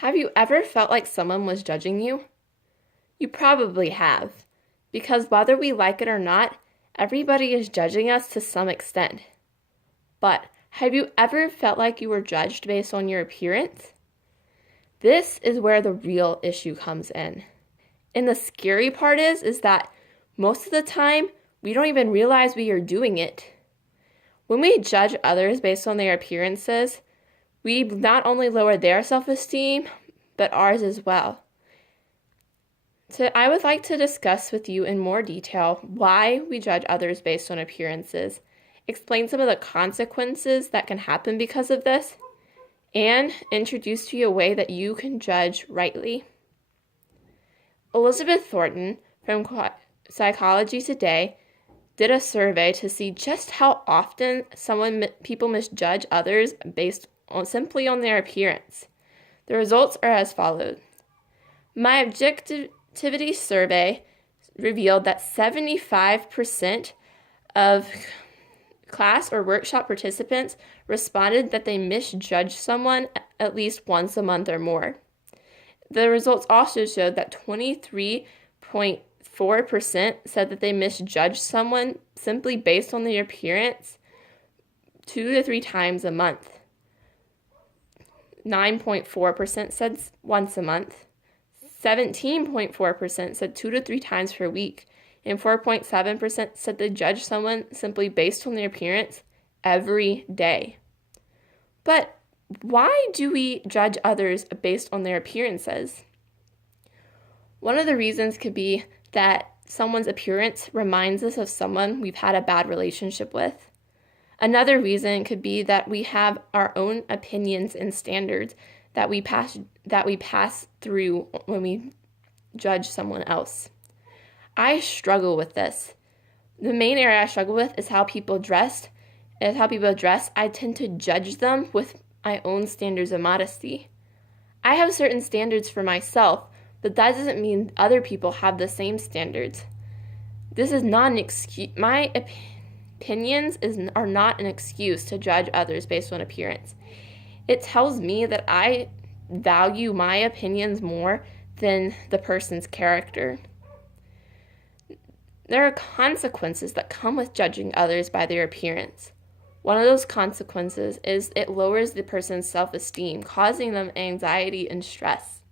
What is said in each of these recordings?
Have you ever felt like someone was judging you? You probably have, because whether we like it or not, everybody is judging us to some extent. But have you ever felt like you were judged based on your appearance? This is where the real issue comes in. And the scary part is that most of the time, we don't even realize we are doing it. When we judge others based on their appearances, we not only lower their self-esteem, but ours as well. So I would like to discuss with you in more detail why we judge others based on appearances, explain some of the consequences that can happen because of this, and introduce to you a way that you can judge rightly. Elizabeth Thornton from Psychology Today did a survey to see just how often people misjudge others based on simply on their appearance. The results are as follows. My objectivity survey revealed that 75% of class or workshop participants responded that they misjudged someone at least once a month or more. The results also showed that 23.4% said that they misjudged someone simply based on their appearance 2 to 3 times a month. 9.4% said once a month. 17.4% said 2 to 3 times per week. And 4.7% said they judge someone simply based on their appearance every day. But why do we judge others based on their appearances? One of the reasons could be that someone's appearance reminds us of someone we've had a bad relationship with. Another reason could be that we have our own opinions and standards that we pass through when we judge someone else. I struggle with this. The main area I struggle with is how people dress. I tend to judge them with my own standards of modesty. I have certain standards for myself, but that doesn't mean other people have the same standards. This is not an excuse. My opinions are not an excuse to judge others based on appearance. It tells me that I value my opinions more than the person's character. There are consequences that come with judging others by their appearance. One of those consequences is it lowers the person's self-esteem, causing them anxiety and stress.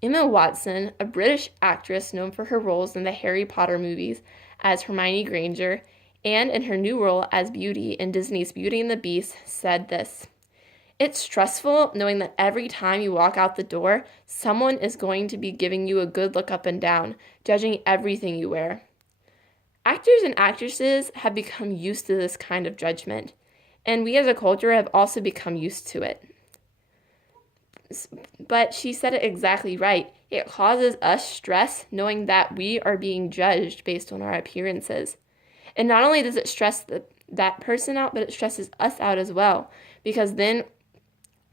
Emma Watson, a British actress known for her roles in the Harry Potter movies as Hermione Granger and in her new role as Beauty in Disney's Beauty and the Beast, said this: "It's stressful knowing that every time you walk out the door, someone is going to be giving you a good look up and down, judging everything you wear." Actors and actresses have become used to this kind of judgment, and we as a culture have also become used to it. But she said it exactly right. It causes us stress knowing that we are being judged based on our appearances. And not only does it stress that person out, but it stresses us out as well, because then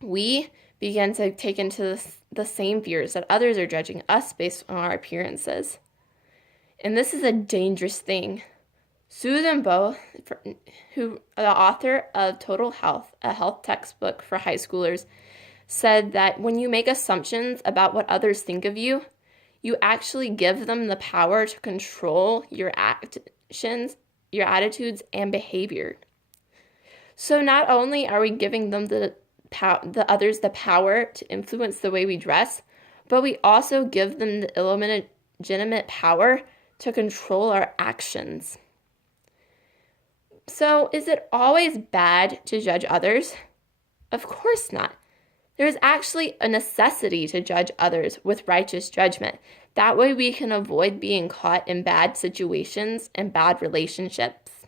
we begin to take into the same fears that others are judging us based on our appearances. And this is a dangerous thing. Susan Bowe, the author of Total Health, a health textbook for high schoolers, said that when you make assumptions about what others think of you, you actually give them the power to control your actions, your attitudes, and behavior. So not only are we giving them the others the power to influence the way we dress, but we also give them the illegitimate power to control our actions. So, is it always bad to judge others? Of course not. There is actually a necessity to judge others with righteous judgment. That way we can avoid being caught in bad situations and bad relationships.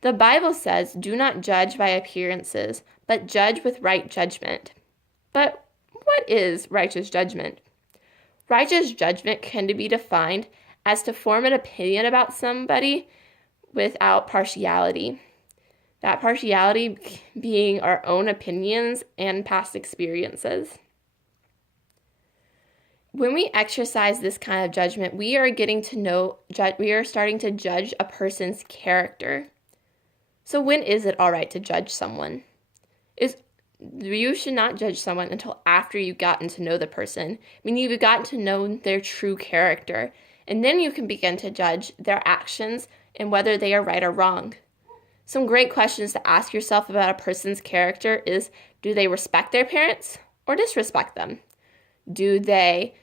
The Bible says, "Do not judge by appearances, but judge with right judgment." But what is righteous judgment? Righteous judgment can be defined as to form an opinion about somebody without partiality. That partiality being our own opinions and past experiences. When we exercise this kind of judgment, we are starting to judge a person's character. So when is it all right to judge someone? you should not judge someone until after you've gotten to know the person. I mean, you've gotten to know their true character, and then you can begin to judge their actions and whether they are right or wrong. Some great questions to ask yourself about a person's character is, do they respect their parents or disrespect them? Do they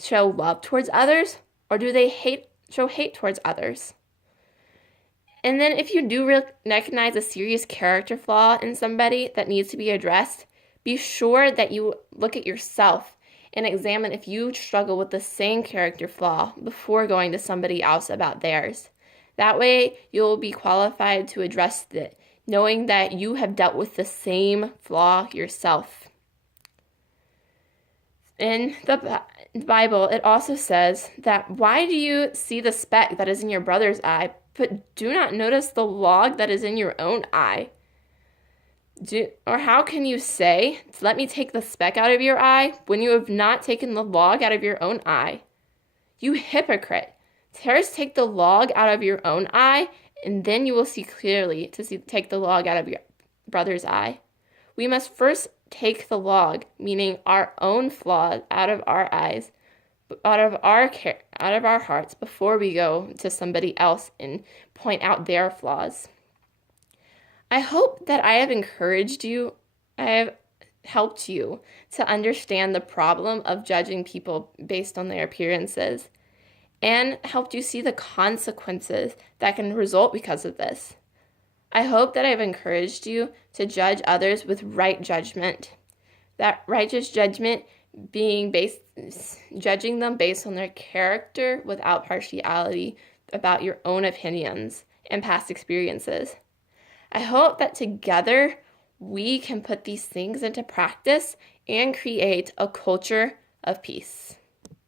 show love towards others or do they show hate towards others? And then if you do recognize a serious character flaw in somebody that needs to be addressed, be sure that you look at yourself and examine if you struggle with the same character flaw before going to somebody else about theirs. That way, you'll be qualified to address it, knowing that you have dealt with the same flaw yourself. In the Bible, it also says that, why do you see the speck that is in your brother's eye, but do not notice the log that is in your own eye? Or how can you say, let me take the speck out of your eye, when you have not taken the log out of your own eye? You hypocrite! First take the log out of your own eye, and then you will see clearly to take the log out of your brother's eye. We must first take the log, meaning our own flaws, out of our eyes, out of our hearts, before we go to somebody else and point out their flaws. I hope that I have encouraged you, I have helped you to understand the problem of judging people based on their appearances, and helped you see the consequences that can result because of this. I hope that I've encouraged you to judge others with right judgment. That righteous judgment being judging them based on their character without partiality about your own opinions and past experiences. I hope that together we can put these things into practice and create a culture of peace.